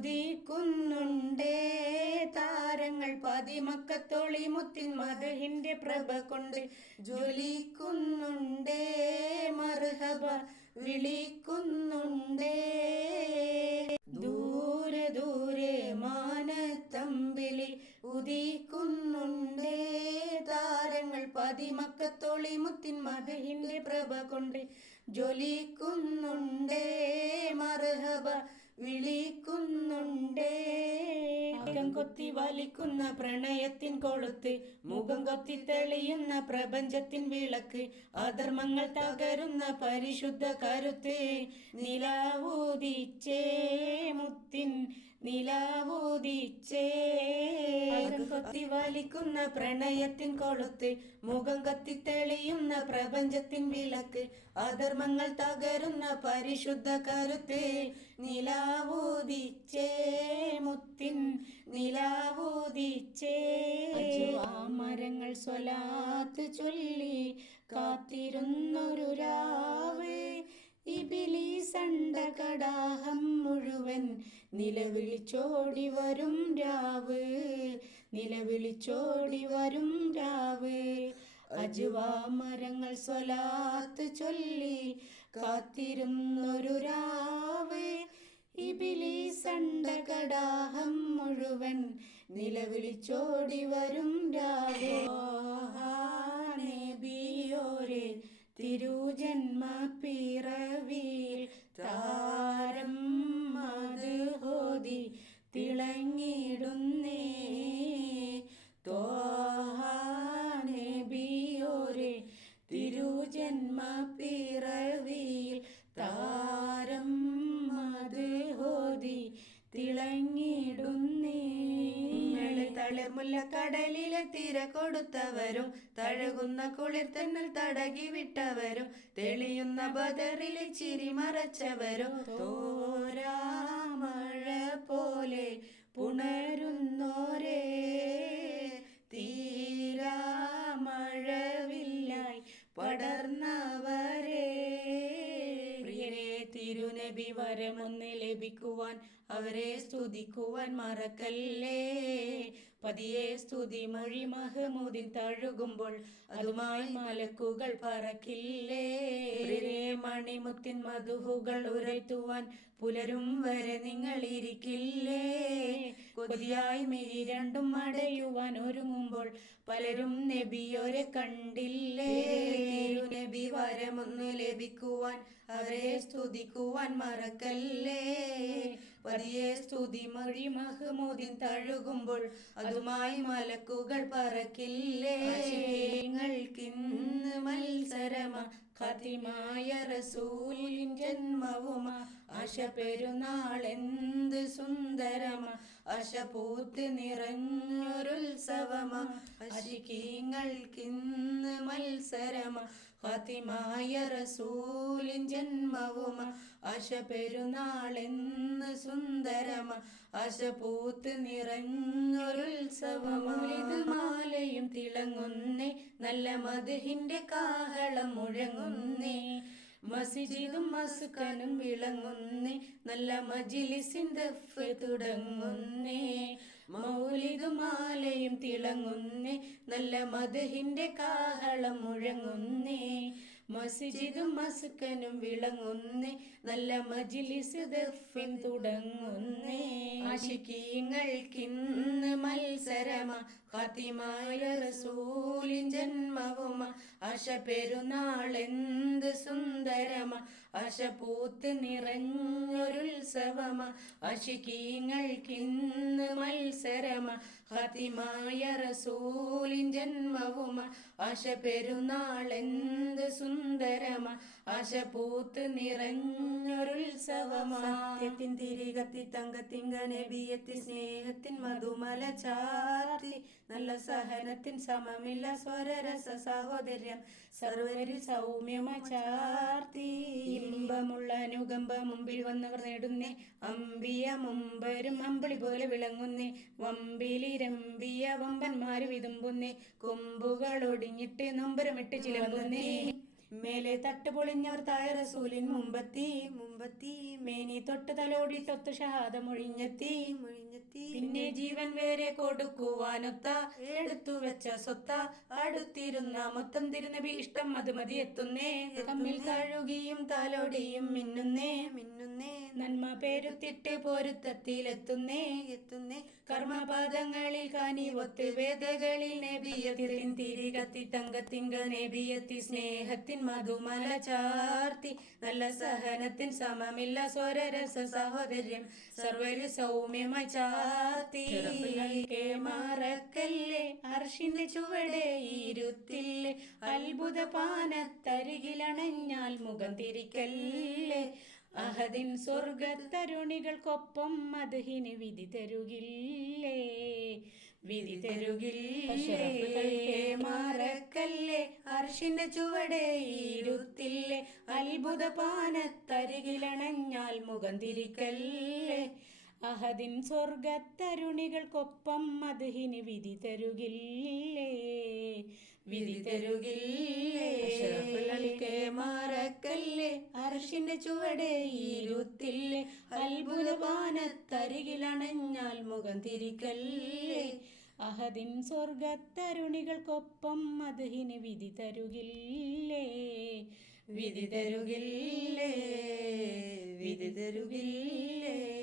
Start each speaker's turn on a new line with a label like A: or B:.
A: ഉദിക്കുന്നുണ്ടേ താരങ്ങൾ പതിമക്കത്തൊളി മുത്തിൻ മധുഹിന്റെ പ്രഭ കൊണ്ട് ജ്വലിക്കുന്നുണ്ടേ. മർഹബ വിളിക്കുന്നുണ്ടേ. ദൂരെ ദൂരെ മാനത്തമ്പിലി ഉദിക്കുന്നുണ്ടേ. താരങ്ങൾ പതിമക്കത്തൊളി മുത്തിൻ മധുഹിന്റെ പ്രഭ കൊണ്ട് ജ്വലിക്കുന്നുണ്ടേ. മർഹബ വിളിക്കുന്നുണ്ടേ. മുഖം കൊത്തി വലിക്കുന്ന പ്രണയത്തിൻ കൊളുത്ത് മുഖം കൊത്തി തെളിയുന്ന പ്രപഞ്ചത്തിൻ വിളക്ക് അധർമ്മങ്ങൾ തകരുന്ന പരിശുദ്ധ കരുത്ത് നിലാവൂതിച്ചേ മുത്തിൻ നിലാവൂതിച്ചേ കൊത്തി വലിക്കുന്ന പ്രണയത്തിൻ കൊളുത്ത് മുഖം കത്തി തെളിയുന്ന പ്രപഞ്ചത്തിൻ വിളക്ക് അധർമ്മങ്ങൾ തകരുന്ന പരിശുദ്ധ കരുത്ത്. നിലാവൂതിച്ചേ മുത്തിൻ നിലാവൂതിച്ചേ മരങ്ങൾ സ്വലാത്ത് ചൊല്ലി കാത്തിരുന്നൊരു രാവ്. ഇബിലി മുഴുവൻ നിലവിളിച്ചോടി വരും രാവ് നിലവിളിച്ചോടി വരും രാവ്. അജുവാ മരങ്ങൾ സ്വലാത്ത് ചൊല്ലി കാത്തിരുന്നൊരു രാവ്. ഇബിലീസണ്ട കടാഹം മുഴുവൻ നിലവിളിച്ചോടി വരും കൊടുത്തവരും തഴുകുന്ന കുളിർ തന്നൽ തടകി വിട്ടവരും തെളിയുന്ന ബദറിലെ ചിരി മറച്ചവരും തോരാമഴ പോലെ പുണരുന്നോരേ തീരാമഴവില്ലായി പടർന്നവരേ. തിരുനബി വരമൊന്ന് ലഭിക്കുവാൻ അവരെ സ്തുതിക്കുവാൻ മറക്കല്ലേ. പതിയെ സ്തുതി മൊഴി മഹമൂദിൻ തഴുകുമ്പോൾ അതുമായി മലക്കുകൾ പറക്കില്ലേ? മണിമുത്തിൻ മധുഹുകൾ ഉരത്തുവാൻ പുലരും വരെ നിങ്ങൾ ഇരിക്കില്ലേ കൊതിയായി മിഴി രണ്ടും അടയുവാൻ ഒരുങ്ങുമ്പോൾ പലരും നബിയോരെ കണ്ടില്ലേ? നബി വരമൊന്ന് ലഭിക്കുവാൻ അവരെ സ്തുതിക്കുവാൻ മറക്കല്ലേ? പതിയെ സ്തുതി മൊഴി മഹമൂദിൻ തഴുകുമ്പോൾ അതുമായി മലക്കുകൾ പറക്കില്ലേ? നിങ്ങൾക്കിന്ന് മത്സരമ ഖതിമായ റസൂലിൻ ജന്മവുമ ആശ പെരുന്നാളെന്ത് സുന്ദരമാ. ആശ പൂത്ത് നിറഞ്ഞൊരുത്സവമ. അശിക്കീങ്ങൾക്കിന്ന് മത്സരമ. റസൂലിൻ ജന്മവുമ. ആശ പെരുന്നാളെന്ന് സുന്ദരമാ. ആശ പൂത്ത് നിറഞ്ഞൊരുത്സവമ. ഇത് മാലയും തിളങ്ങുന്നേ. നല്ല മധുഹിന്റെ കാഹളം മുഴങ്ങുന്നേ. മസിജിദും മസ്കനും വിളങ്ങുന്നേ നല്ല മജിലിസിന്റെ തുടങ്ങുന്നേ. മൗലിതും മാലയും തിളങ്ങുന്നേ നല്ല മധുഹിന്റെ കാഹളം മുഴങ്ങുന്നേ. മസ്ജിദും മസ്കനും വിളങ്ങുന്നേ നല്ല മജിലിസ് ദഫിൻ തുടങ്ങുന്നേ. ആശിക്കീങ്ങൾക്കിന്ന് മത്സരമ. ഫാത്തിമായ റസൂലിൻ ജന്മവുമ. ആശ പെരുന്നാളെന്ത് സുന്ദരമ. ആശ പൂത്ത് നിറഞ്ഞൊരുത്സവമ. ആശിക്കീങ്ങൾക്കിന്ന് മത്സരമ. ഖാത്തിമായ റസൂലിൻ ജന്മവുമ. ആശ പെരുന്നാൾ എന്ത് സുന്ദരമ. ആശ പൂത്ത് നിറഞ്ഞൊരുത്സവമാ. സത്യത്തിൻ തിരികത്തി തങ്കത്തിങ്ക നബിയത്തി സ്നേഹത്തിൻ മധുമല ചാർത്തി. നല്ല സഹനത്തിൻ സമമില്ല സ്വരരസ സഹോദര്യം. സർവരിൽ സൗമ്യമ ചാർത്തി. ഇമ്പമുള്ള അനുകമ്പ മുമ്പിൽ വന്നവർ നേടുന്നേ. അമ്പിയ മുമ്പരും അമ്പിളി പോലെ വിളങ്ങുന്നേ. വമ്പിലിരമ്പിയ വമ്പന്മാര് വിതുമ്പുന്നേ. കൊമ്പുകൾ ഒടിഞ്ഞിട്ട് നൊമ്പരമിട്ട് ചിലമ്പുന്നേ. മേലെ തട്ട് പൊളിഞ്ഞവർ തായ റസൂലിൻ മുമ്പത്തി. മുമ്പത്തി. മേനി തൊട്ട് തലോടിട്ടൊത്ത് ഷഹാദ മൊഴിഞ്ഞെത്തി മൊഴിഞ്ഞെത്തി പിന്നെ ജീവൻ വേറെ കൊടുക്കുവാനൊത്ത. എടുത്തു വെച്ച സ്വത്ത. അടുത്തിരുന്ന മൊത്തം തിരുനബി ഇഷ്ടം അത് മതി എത്തുന്നേ. തമ്മിൽ കഴുകിയും തലോടിയും മിന്നുന്നേ. മിന്നുന്നേ. നന്മ പേരുത്തിട്ട് പൊരുത്തത്തിലെത്തുന്നേ എത്തുന്നേ. കർമ്മപാദങ്ങളിൽ കാനിവൊത്ത് വേദകളിൽ നബിയത്തിൻ തിരികത്തി തങ്കത്തിങ്ക നെബിയത്തി സ്നേഹത്തിൻ മധുമല ചാർത്തി നല്ല സഹനത്തിൻ സമമില്ല സ്വരരസ സഹോദര്യം സർവരു സൗമ്യമായി ചാർത്തി. മറക്കല്ലേ അർഷിന്റെ ചുവടെ ഇരുത്തില്ലേ. അത്ഭുത പാനത്തരികിലണഞ്ഞാൽ മുഖം തിരിക്കല്ലേ. അഹദിൻ സ്വർഗത്തരുണികൾക്കൊപ്പം മധുഹിന് വിധി തരുകില്ലേ? വിധി തരുകില്ലേ? മറക്കല്ലേ? അർഷിന്റെ ചുവടെ ഇരുത്തില്ലേ? അത്ഭുത പാനത്തരികിലണഞ്ഞാൽ മുഖം തിരിക്കല്ലേ? അഹദിൻ സ്വർഗത്തരുണികൾക്കൊപ്പം മധുഹിന് വിധി തരുകില്ലേ? വിധി തരുകില്ലേ? അർഷിന്റെ ചുവടെ ഇരുത്തില്ലേ അത്ഭുതപാനത്തരികിലണഞ്ഞാൽ മുഖം തിരിക്കല്ലേ? അഹദിൻ സ്വർഗത്തരുണികൾക്കൊപ്പം മധുഹിന് വിധി തരുകില്ലേ? വിധി തരുകില്ലേ? വിധി തരുകില്ലേ?